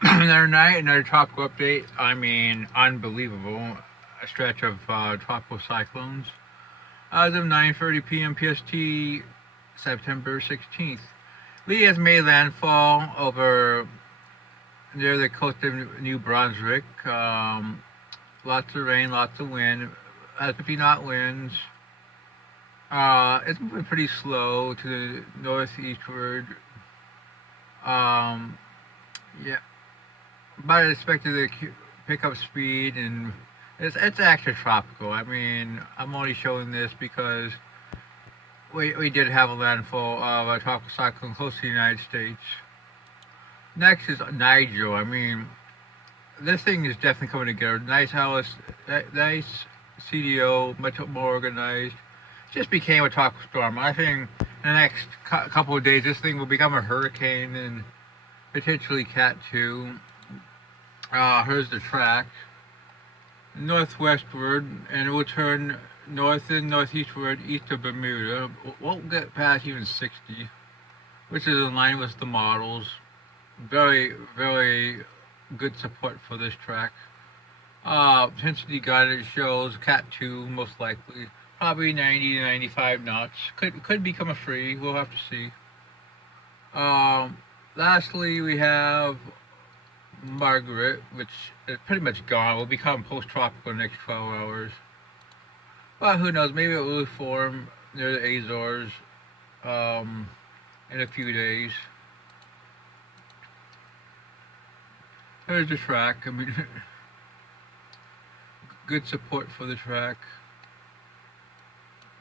Another night, another tropical update. I mean, unbelievable. A stretch of tropical cyclones. As of 9:30 p.m. PST, September 16th, Lee has made landfall over near the coast of New Brunswick. Lots of rain, lots of wind. Has 50-knot winds. It's moving pretty slow to the northeastward. Um, yeah, but I expected to pick up speed, and it's actually tropical. I mean, I'm only showing this because we did have a landfall of a tropical cyclone close to the United States. Next is Nigel. I mean, this thing is definitely coming together. Nice house, nice CDO, much more organized. Just became a tropical storm. I think in the next couple of days, this thing will become a hurricane and potentially Cat 2. Here's the track. Northwestward, and it will turn north and northeastward east of Bermuda. Won't get past even 60, which is in line with the models. Very, very good support for this track. Intensity guidance shows Cat 2 most likely. Probably 90 to 95 knots. Could become a free. We'll have to see. Lastly, we have Margaret, which is pretty much gone. Will become post-tropical in the next 12 hours. But who knows? Maybe it will form near the Azores um, in a few days. There's the track. I mean, good support for the track.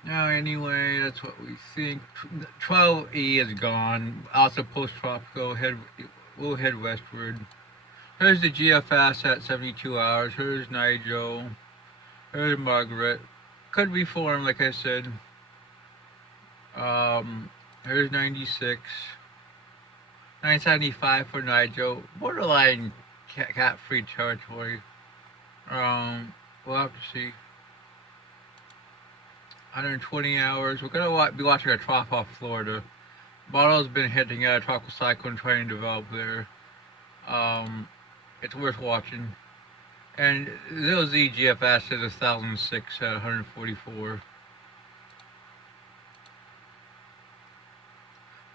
Now, anyway, that's what we think. 12E is gone. Also post-tropical. We'll head westward. Here's the GFS at 72 hours. Here's Nigel. Here's Margaret. Could be formed, like I said. Here's 96. 975 for Nigel. Borderline cat-free territory. We'll have to see. 120 hours. We're gonna be watching a trough off Florida. Model's been hitting a tropical cyclone trying to develop there. It's worth watching. And those EGFS is 1006 at 144.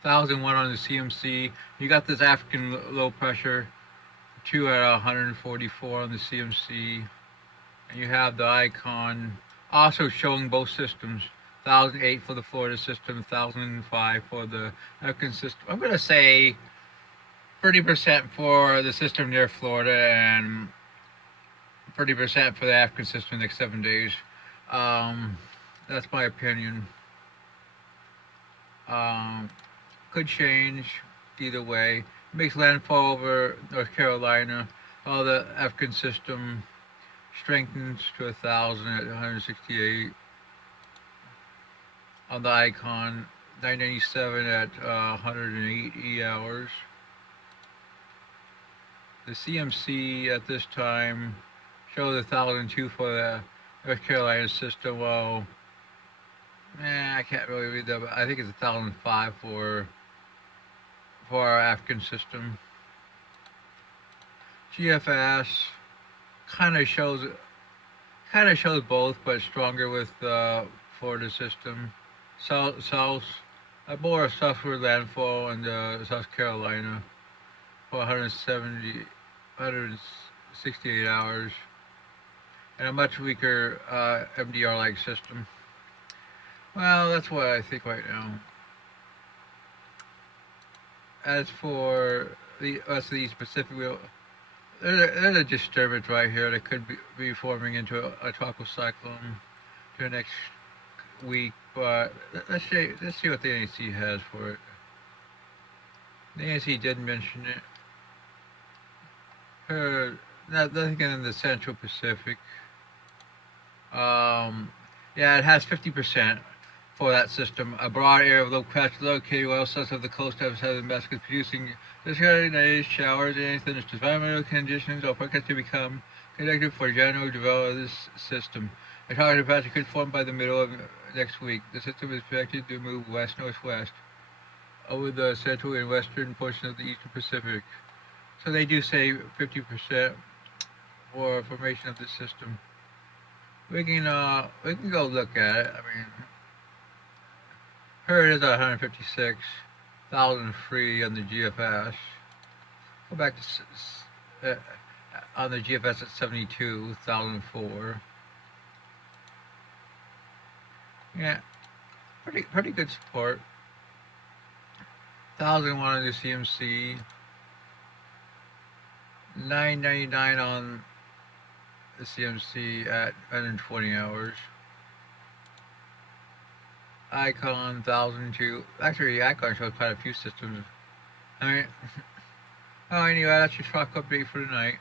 1001 on the CMC. You got this African low pressure, 2 at 144 on the CMC. And you have the icon also showing both systems. 1008 for the Florida system, 1005 for the African system. I'm going to say 30% for the system near Florida and 30% for the African system in the next 7 days. That's my opinion. Could change either way. Makes landfall over North Carolina. While the African system strengthens to 1,000 at 168 on the icon. 997 at 180 hours. The CMC at this time shows 1,002 for the North Carolina system. Well, I can't really read that, but I think it's 1,005 for our African system. GFS kind of shows both, but stronger with the Florida system. South, more southward landfall in South Carolina for 168 hours, and a much weaker MDR-like system. Well, that's what I think right now. As for the East Pacific, there's a disturbance right here that could be forming into a tropical cyclone to the next week. But let's see what the NAC has for it. The NAC did mention it. Nothing in the Central Pacific. Yeah, it has 50% for that system. A broad area of low pressure located well south of the coast of southern Mexico, producing discredited showers and thunderstorms. Environmental conditions are forecast to become conducive for general development of this system. A target patch could form by the middle of next week. The system is expected to move west-northwest over the central and western portion of the eastern Pacific. So they do say 50% for information of the system. We can go look at it. I mean, here it is at 156,000 free on the GFS. Go back to on the GFS at 72,004. Yeah, pretty good support. 1,001 on the CMC. 999 on the CMC at 120 hours. Icon 1,002. Actually, Icon shows quite a few systems. I mean, oh, anyway, that's your truck update for tonight.